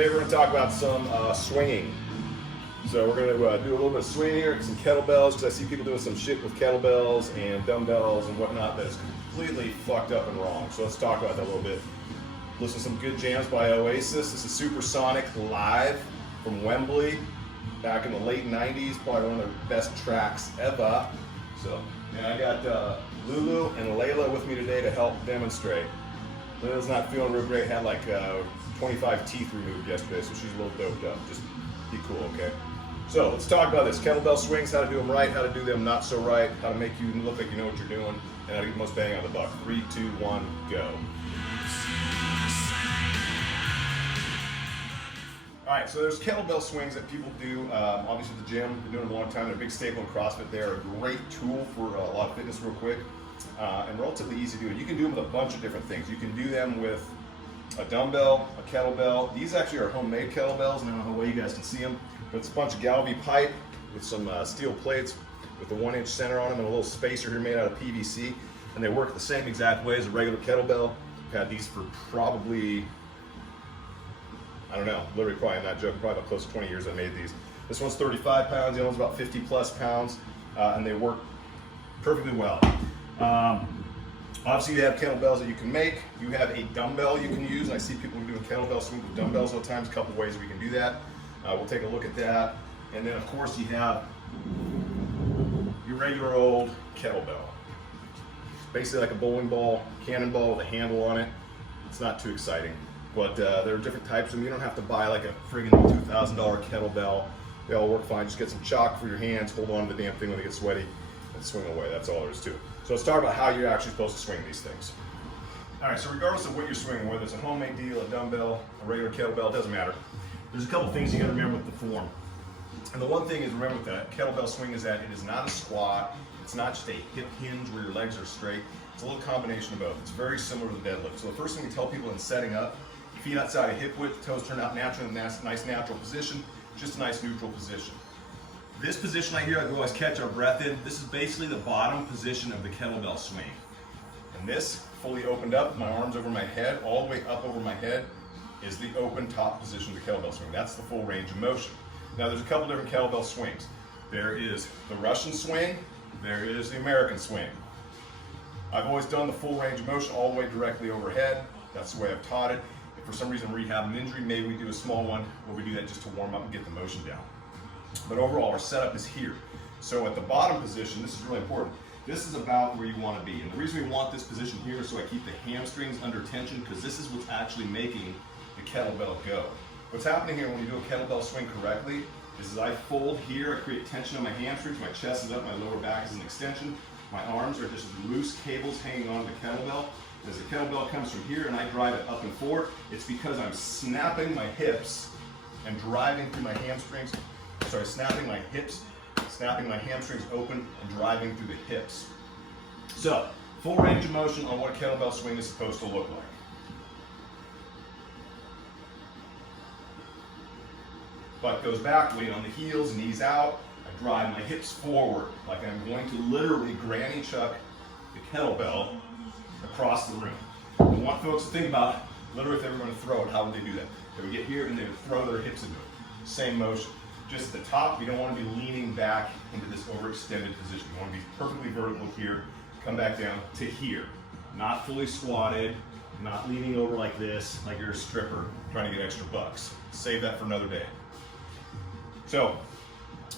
Today we're going to talk about some swinging. So we're going to do a little bit of swinging here, some kettlebells, because I see people doing some shit with kettlebells and dumbbells and whatnot that is completely fucked up and wrong. So let's talk about that a little bit. Listen to some good jams by Oasis. This is Supersonic live from Wembley back in the late 90s, probably one of their best tracks ever. So, and I got Lulu and Layla with me today to help demonstrate. Layla's not feeling real great, had like 25 teeth removed yesterday, so she's a little doped up. Just be cool, okay? So let's talk about this. Kettlebell swings, how to do them right, how to do them not so right, how to make you look like you know what you're doing, and how to get the most bang out of the buck. 3, 2, 1, go. All right, so there's kettlebell swings that people do, obviously at the gym. Been doing them a long time. They're a big staple in CrossFit. They're a great tool for a lot of fitness real quick, and relatively easy to do. You can do them with a bunch of different things. You can do them with a dumbbell, a kettlebell. These actually are homemade kettlebells, and I don't know how well you guys can see them, but it's a bunch of Galvy pipe with some steel plates with a 1-inch center on them and a little spacer here made out of PVC, and they work the same exact way as a regular kettlebell. I've had these for probably, I don't know, literally probably, I'm not joking, probably about close to 20 years I made these. This one's 35 pounds, the other one's about 50 plus pounds, and they work perfectly well. Obviously you have kettlebells that you can make. You have a dumbbell you can use, and I see people doing kettlebell swings with dumbbells all the time. A couple ways we can do that. We'll take a look at that. And then of course you have your regular old kettlebell. Basically like a bowling ball, cannonball with a handle on it. It's not too exciting, but there are different types of them. You don't have to buy like a friggin' $2,000 kettlebell. They all work fine. Just get some chalk for your hands, hold on to the damn thing when they get sweaty, and swing away. That's all there is to it. So let's talk about how you're actually supposed to swing these things. All right, so regardless of what you're swinging, whether it's a homemade deal, a dumbbell, a regular kettlebell, it doesn't matter. There's a couple things you gotta remember with the form. And the one thing is, remember with that kettlebell swing is that it is not a squat. It's not just a hip hinge where your legs are straight. It's a little combination of both. It's very similar to the deadlift. So the first thing we tell people in setting up, feet outside of hip width, toes turn out naturally in a nice natural position, just a nice neutral position. This position right here, we always catch our breath in. This is basically the bottom position of the kettlebell swing. And this, fully opened up, my arms over my head, all the way up over my head, is the open top position of the kettlebell swing. That's the full range of motion. Now there's a couple different kettlebell swings. There is the Russian swing, there is the American swing. I've always done the full range of motion all the way directly overhead. That's the way I've taught it. If for some reason we have an injury, maybe we do a small one, where we do that just to warm up and get the motion down. But overall, our setup is here. So at the bottom position, this is really important. This is about where you want to be. And the reason we want this position here is so I keep the hamstrings under tension, because this is what's actually making the kettlebell go. What's happening here when you do a kettlebell swing correctly is as I fold here, I create tension on my hamstrings, my chest is up, my lower back is an extension, my arms are just loose cables hanging on the kettlebell. As the kettlebell comes from here and I drive it up and forward, it's because I'm snapping my hips and driving through my hamstrings. Sorry, snapping my hips, snapping my hamstrings open and driving through the hips. So, full range of motion on what a kettlebell swing is supposed to look like. Butt goes back, weight on the heels, knees out. I drive my hips forward like I'm going to literally granny chuck the kettlebell across the room. I want folks to think about, literally if they were going to throw it, how would they do that? They would get here and they would throw their hips into it. Same motion. Just at the top, you don't want to be leaning back into this overextended position. You want to be perfectly vertical here, come back down to here. Not fully squatted, not leaning over like this, like you're a stripper trying to get extra bucks. Save that for another day. So,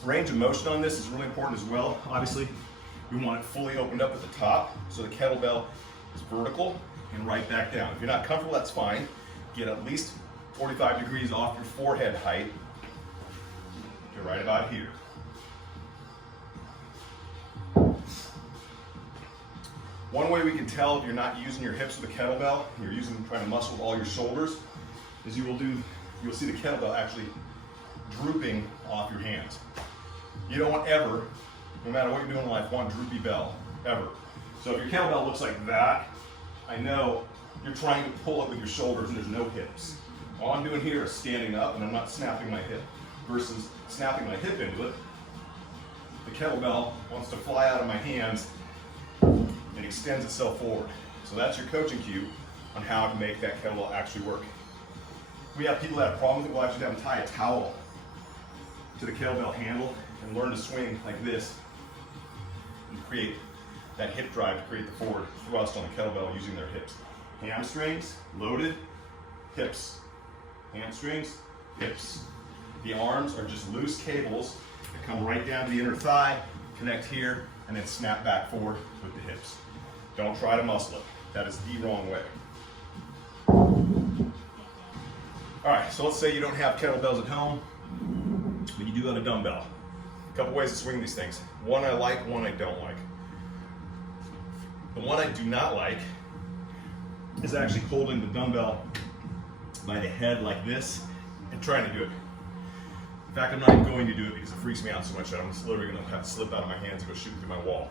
range of motion on this is really important as well. Obviously, we want it fully opened up at the top, so the kettlebell is vertical and right back down. If you're not comfortable, that's fine. Get at least 45 degrees off your forehead height. You're right about here. One way we can tell if you're not using your hips with a kettlebell, you're trying to muscle all your shoulders, is you'll see the kettlebell actually drooping off your hands. You don't want ever, no matter what you're doing in life, want droopy bell, ever. So if your kettlebell looks like that, I know you're trying to pull it with your shoulders and there's no hips. All I'm doing here is standing up and I'm not snapping my hip, versus snapping my hip into it. The kettlebell wants to fly out of my hands and extends itself forward. So that's your coaching cue on how to make that kettlebell actually work. We have people that have problems with it. We'll actually have them tie a towel to the kettlebell handle and learn to swing like this and create that hip drive to create the forward thrust on the kettlebell using their hips. Hamstrings, loaded, hips. Hamstrings, hips. The arms are just loose cables that come right down to the inner thigh, connect here, and then snap back forward with the hips. Don't try to muscle it. That is the wrong way. All right, so let's say you don't have kettlebells at home, but you do have a dumbbell. A couple ways to swing these things. One I like, one I don't like. The one I do not like is actually holding the dumbbell by the head like this and trying to do it. In fact, I'm not even going to do it because it freaks me out so much that I'm just literally going to have to slip out of my hands and go shooting through my wall.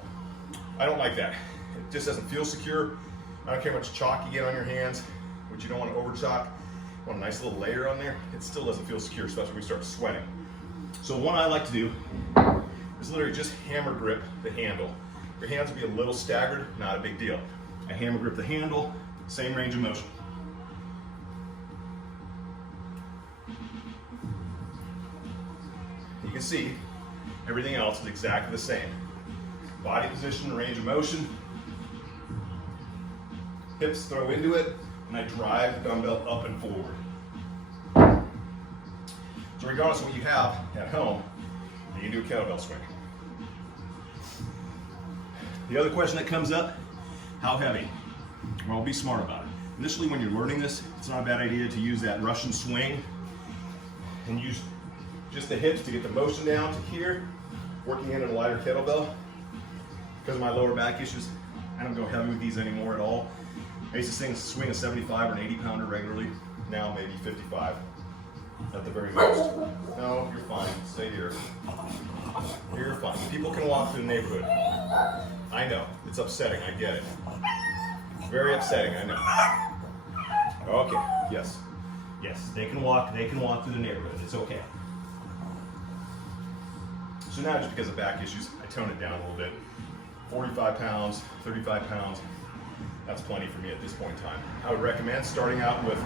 I don't like that. It just doesn't feel secure. I don't care how much chalk you get on your hands, which you don't want to over chalk. You want a nice little layer on there. It still doesn't feel secure, especially when we start sweating. So one I like to do is literally just hammer grip the handle. Your hands will be a little staggered, not a big deal. I hammer grip the handle, same range of motion. You can see everything else is exactly the same. Body position, range of motion. Hips throw into it, and I drive the dumbbell up and forward. So regardless of what you have at home, you can do a kettlebell swing. The other question that comes up, how heavy? Well, be smart about it. Initially when you're learning this, it's not a bad idea to use that Russian swing and use just the hips to get the motion down to here, working in a lighter kettlebell. Because of my lower back issues, I don't go heavy with these anymore at all. I used to swing a 75 or an 80 pounder regularly, now maybe 55 at the very most. No, you're fine, stay here. You're fine. People can walk through the neighborhood. I know, it's upsetting, I get it. Very upsetting, I know. Okay, yes. Yes, they can walk through the neighborhood, it's okay. So now just because of back issues, I tone it down a little bit. 45 pounds, 35 pounds, that's plenty for me at this point in time. I would recommend starting out with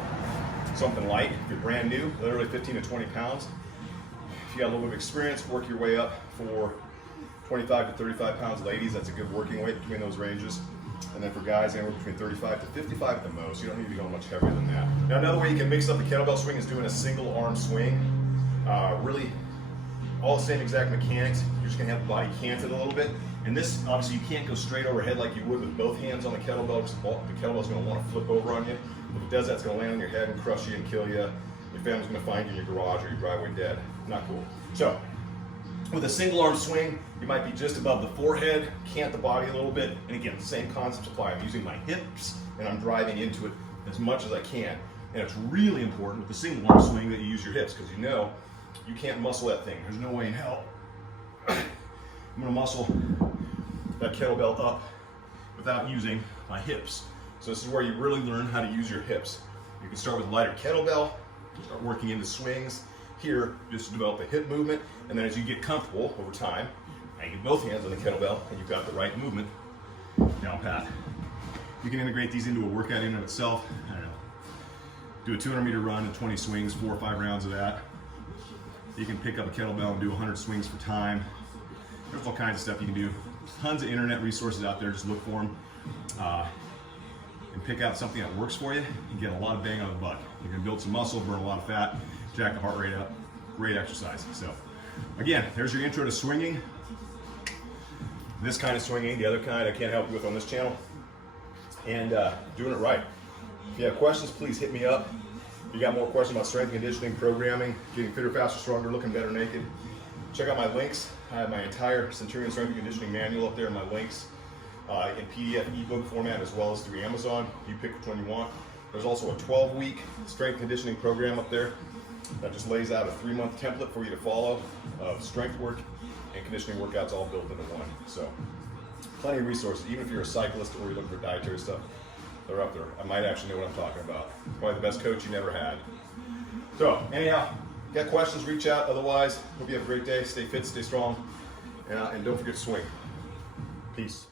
something light. If you're brand new, literally 15 to 20 pounds. If you got a little bit of experience, work your way up for 25 to 35 pounds. Ladies, that's a good working weight between those ranges. And then for guys, anywhere between 35 to 55 at the most. You don't need to go much heavier than that. Now another way you can mix up the kettlebell swing is doing a single arm swing. Really all the same exact mechanics. You're just gonna have the body canted a little bit. And this, obviously, you can't go straight overhead like you would with both hands on the kettlebell, because the kettlebell's gonna wanna flip over on you. If it does that, it's gonna land on your head and crush you and kill you. Your family's gonna find you in your garage or your driveway dead. Not cool. So, with a single arm swing, you might be just above the forehead, cant the body a little bit, and again, same concepts apply. I'm using my hips and I'm driving into it as much as I can. And it's really important with the single arm swing that you use your hips, because you know you can't muscle that thing. There's no way in hell I'm gonna muscle that kettlebell up without using my hips. So this is where you really learn how to use your hips. You can start with a lighter kettlebell, start working into swings. Here, just develop a hip movement, and then as you get comfortable over time, now you get both hands on the kettlebell, and you've got the right movement down pat. You can integrate these into a workout in and of itself. I don't know, do a 200-meter run and 20 swings, 4 or 5 rounds of that. You can pick up a kettlebell and do 100 swings for time. There's all kinds of stuff you can do. Tons of internet resources out there, just look for them. And pick out something that works for you and get a lot of bang on the buck. You're gonna build some muscle, burn a lot of fat, jack the heart rate up. Great exercise. So again, there's your intro to swinging. This kind of swinging, the other kind I can't help you with on this channel. And doing it right. If you have questions, please hit me up. If you got more questions about strength and conditioning, programming, getting fitter, faster, stronger, looking better naked, check out my links. I have my entire Centurion Strength and Conditioning manual up there in my links in PDF ebook format, as well as through Amazon. You pick which one you want. There's also a 12-week strength conditioning program up there that just lays out a 3-month template for you to follow of strength work and conditioning workouts all built into one. So plenty of resources. Even if you're a cyclist or you're looking for dietary stuff, they're up there. I might actually know what I'm talking about. Probably the best coach you never had. So anyhow, got questions, reach out. Otherwise, hope you have a great day. Stay fit, stay strong, and don't forget to swing. Peace.